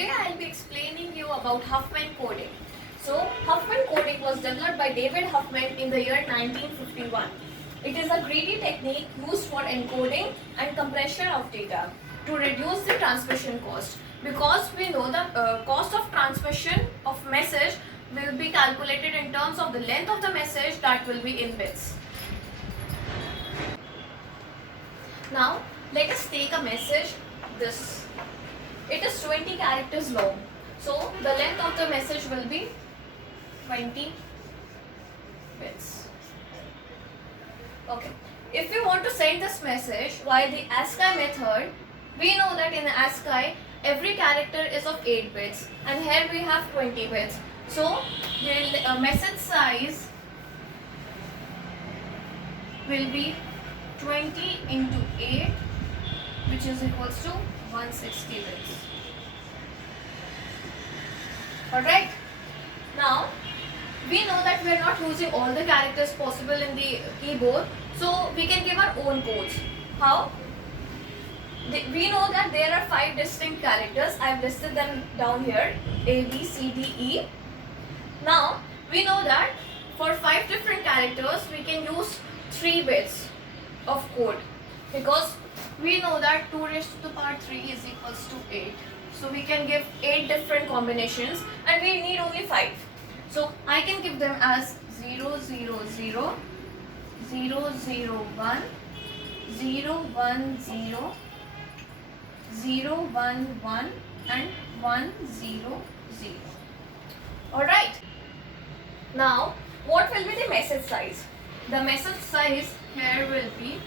Today I will be explaining you about Huffman coding. So Huffman coding was developed by David Huffman in the year 1951. It is a greedy technique used for encoding and compression of data to reduce the transmission cost. Because we know the cost of transmission of message will be calculated in terms of the length of the message that will be in bits. Now let us take a message this. It is 20 characters long. So the length of the message will be 20 bits. Okay. If we want to send this message via the ASCII method, we know that in ASCII every character is of 8 bits and here we have 20 bits. So the message size will be 20 into 8, which is equals to 160 bits. Alright. Now we know that we are not using all the characters possible in the keyboard, so we can give our own codes. How? We know that there are 5 distinct characters. I have listed them down here: A, B, C, D, E. Now we know that for 5 different characters we can use 3 bits of code, because we know that 2 raised to the power 3 is equals to 8. So we can give 8 different combinations and we need only 5. So I can give them as 0, 0, 0, 0, 0, 1, 0, 1, 0, 0, 1, 1 and 1, 0, 0. Alright. Now what will be the message size? The message size here will be,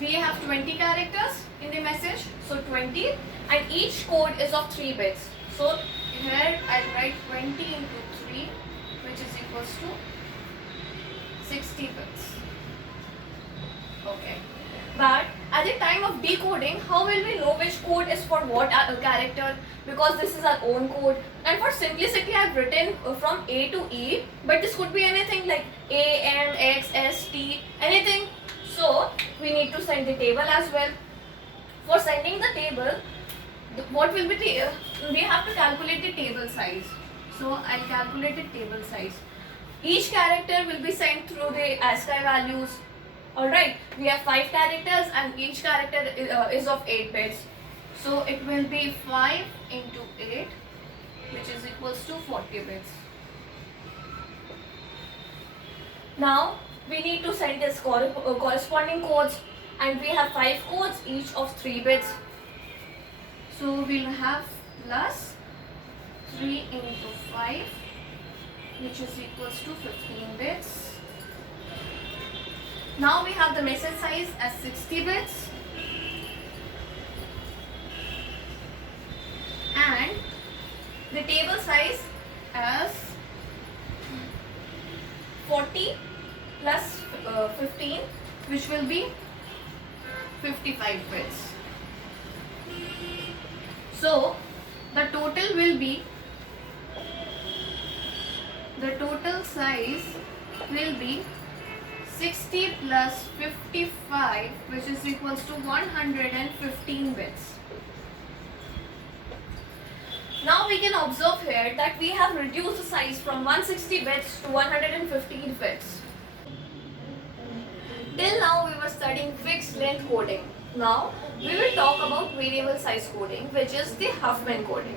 we have 20 characters in the message, so 20, and each code is of 3 bits. So here I'll write 20 into 3, which is equals to 60 bits. Okay. But at the time of decoding, how will we know which code is for what character? Because this is our own code. And for simplicity, I've written from A to E, but this could be anything like A, M, X, S, T, anything. So we need to send the table as well. For sending the table, what will be the, we have to calculate the table size. So I'll calculate the table size. Each character will be sent through the ASCII values. Alright, we have 5 characters and each character is of 8 bits. So it will be 5 into 8, which is equals to 40 bits. Now we need to send this corresponding codes, and we have 5 codes, each of 3 bits. So we'll have plus 3 into 5, which is equals to 15 bits. Now we have the message size as 60 bits and the table size as 40 plus 15, which will be 55 bits. So the total will be, the total size will be 60 plus 55, which is equals to 115 bits. Now we can observe here that we have reduced the size from 160 bits to 115 bits. Till now we were studying fixed length coding. Now we will talk about variable size coding, which is the Huffman coding.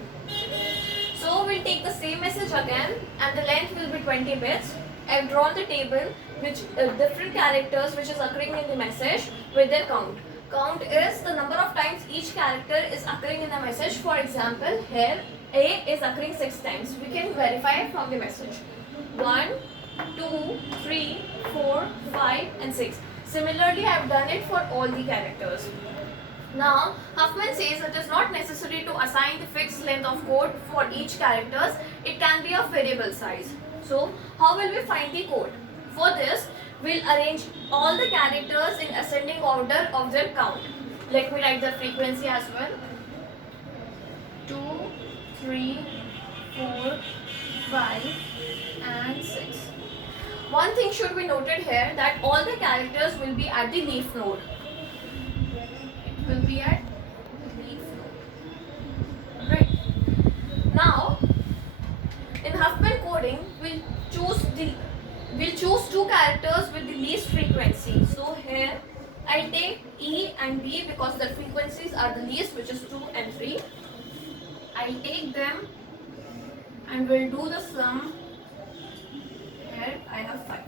So we'll take the same message again and the length will be 20 bits. I've drawn the table which different characters which is occurring in the message with their count. Count is the number of times each character is occurring in the message. For example, here A is occurring 6 times. We can verify it from the message. 1, 2, 3, 4, 5 and 6. Similarly, I have done it for all the characters. Now, Huffman says it is not necessary to assign the fixed length of code for each characters. It can be of variable size. So, how will we find the code? For this, we'll arrange all the characters in ascending order of their count. Let me write the frequency as well. 2, 3, 4, 5 and 6. One thing should be noted here, that all the characters will be at the leaf node. It will be at leaf node. Right. Now, in Huffman coding, we'll choose two characters with the least frequency. So here I'll take E and B because the frequencies are the least, which is 2 and 3. I'll take them and we'll do the sum. Here I have 5.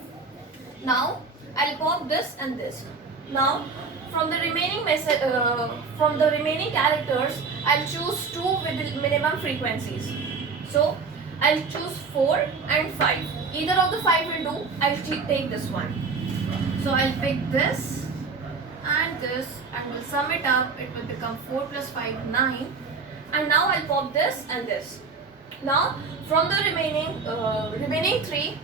Now I'll pop this and this. Now from the remaining characters, I'll choose 2 with the minimum frequencies. So I'll choose 4 and 5. Either of the 5 will do. I'll take this one. So I'll pick this and we'll sum it up. It will become 4 plus 5, 9. And now I'll pop this and this. Now from the remaining 3,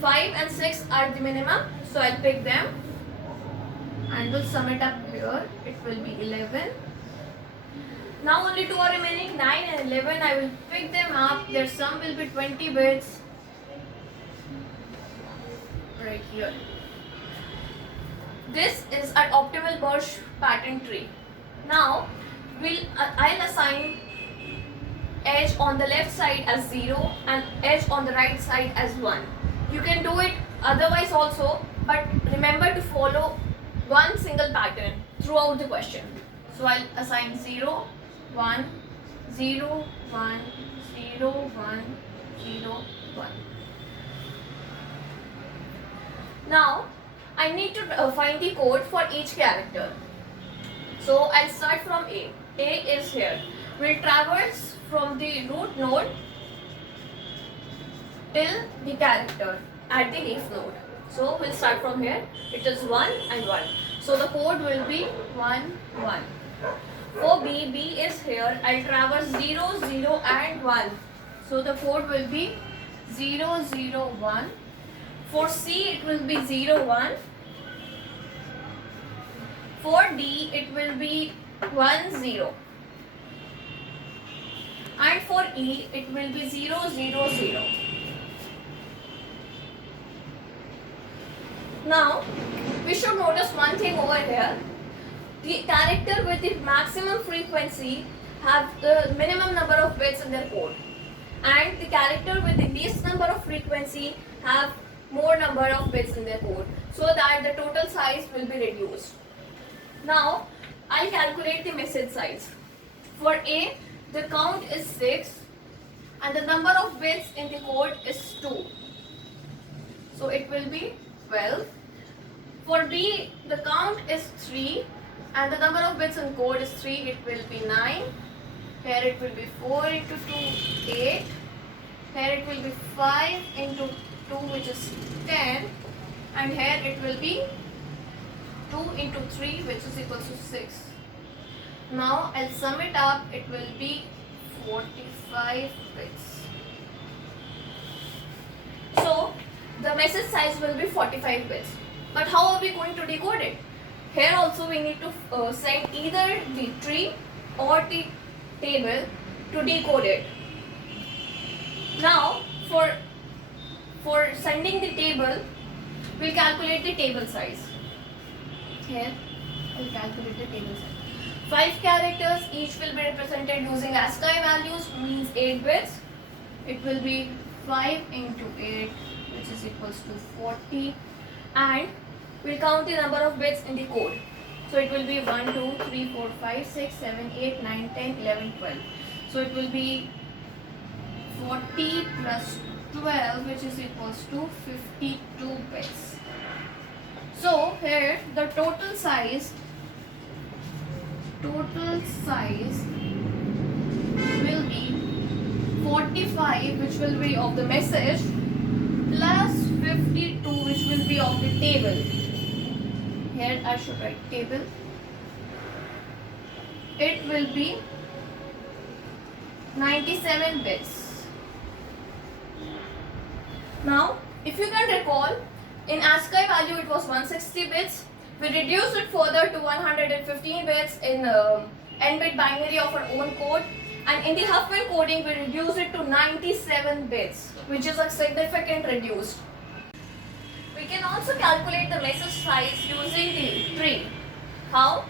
5 and 6 are the minimum. So I'll pick them and we'll sum it up here. It will be 11. Now only 2 are remaining, 9 and 11. I will pick them up. Their sum will be 20 bits. Right here. This is an optimal Birch pattern tree. Now I'll assign edge on the left side as 0 and edge on the right side as 1. You can do it otherwise also, but remember to follow one single pattern throughout the question. So I'll assign 0, 1, 0, 1, 0, 1, 0, 1. Now I need to find the code for each character. So I'll start from A. A is here. We'll traverse from the root node till the character at the leaf node. So we'll start from here. It is 1 and 1. So the code will be 1, 1. For B, B is here. I'll traverse 0, 0 and 1. So the code will be 0, 0, 1. For C, it will be 0, 1. For D, it will be 1, 0. And for E, it will be 0, 0, 0. Now, we should notice one thing over here. The character with the maximum frequency have the minimum number of bits in their code. And the character with the least number of frequency have more number of bits in their code, so that the total size will be reduced. Now, I'll calculate the message size. For A, the count is 6 and the number of bits in the code is 2. So it will be 12. For B, the count is 3 and the number of bits in code is 3. It will be 9. Here it will be 4 into 2, 8. Here it will be 5 into 2, which is 10. And here it will be 2 into 3, which is equal to 6. Now I'll sum it up. It will be 45 bits. So the message size will be 45 bits. But how are we going to decode it? Here also we need to send either the tree or the table to decode it. Now for sending the table, we'll calculate the table size. Here we'll calculate the table size. 5 characters, each will be represented using ASCII values, means 8 bits. It will be 5 into 8, which is equals to 40. And we'll count the number of bits in the code. So it will be 1, 2, 3, 4, 5, 6, 7, 8, 9, 10, 11, 12. So it will be 40 plus 12, which is equals to 52 bits. So here the total size will be 45, which will be of the message, plus 52, which will be of the table. Here I should write table. It will be 97 bits. Now, if you can recall, in ASCII value it was 160 bits. We reduced it further to 115 bits in n-bit binary of our own code. And in the Huffman coding, we reduced it to 97 bits, which is a significant reduced. We can also calculate the message size using the tree. How?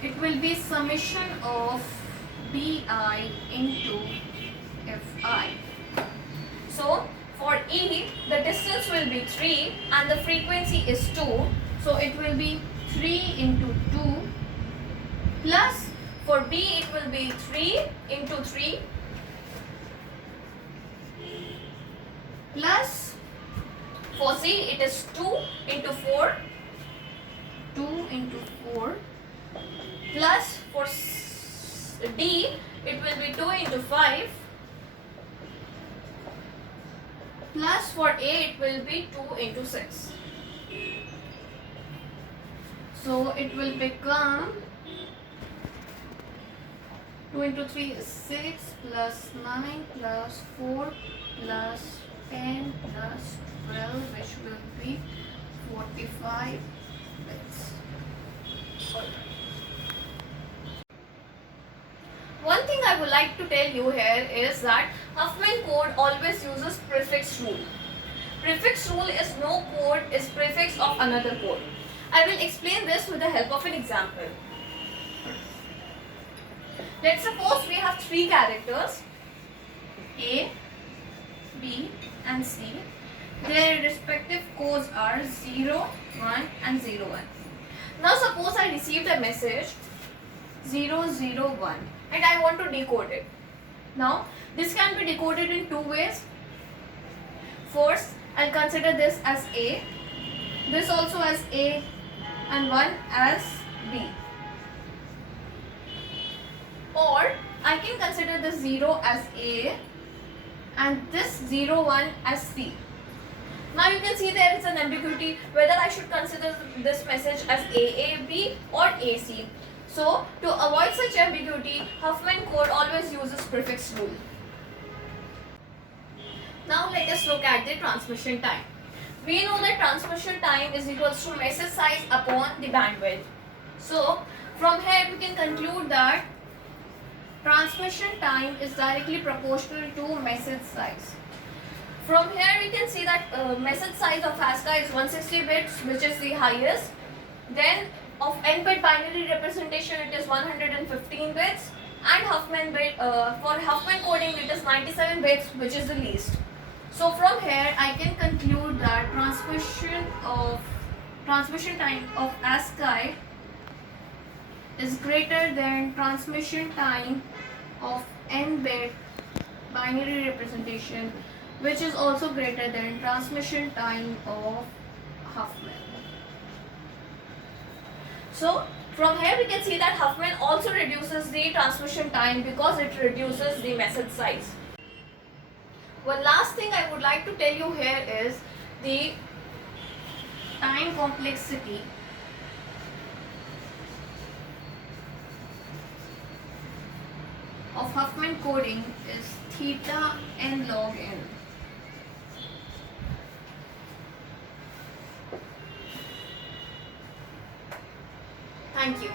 It will be summation of bi into Fi. So for E, the distance will be 3 and the frequency is 2. So it will be 3 into 2 plus for B it will be 3 into 3 plus for C it is 2 into 4, 2 into 4 plus for D it will be 2 into 5 plus for A it will be 2 into 6. So it will become 2 into 3 is 6 plus 9 plus 4 plus 10 plus 12, which will be 45 bits. One thing I would like to tell you here is that Huffman code always uses prefix rule. Prefix rule is no code is prefix of another code. I will explain this with the help of an example. Let's suppose we have 3 characters A, B and C. Their respective codes are 0, 1 and 0, 1. Now suppose I received a message 0, 0, 1 and I want to decode it. Now this can be decoded in 2 ways. First, I'll consider this as A, this also as A and 1 as B. Or I can consider this 0 as A and this 0, 1 as C. Now you can see there is an ambiguity whether I should consider this message as AAB or AC. So to avoid such ambiguity, Huffman code always uses prefix rule. Now let us look at the transmission time. We know that transmission time is equals to message size upon the bandwidth. So from here we can conclude that transmission time is directly proportional to message size. From here we can see that message size of ASCII is 160 bits, which is the highest. Then of n-bit binary representation it is 115 bits, and Huffman bit for Huffman coding it is 97 bits, which is the least. So from here I can conclude that transmission time of ASCII is greater than transmission time of n-bit binary representation, which is also greater than transmission time of Huffman. So from here we can see that Huffman also reduces the transmission time because it reduces the message size. One last thing I would like to tell you here is the time complexity of Huffman coding is theta n log n. Thank you.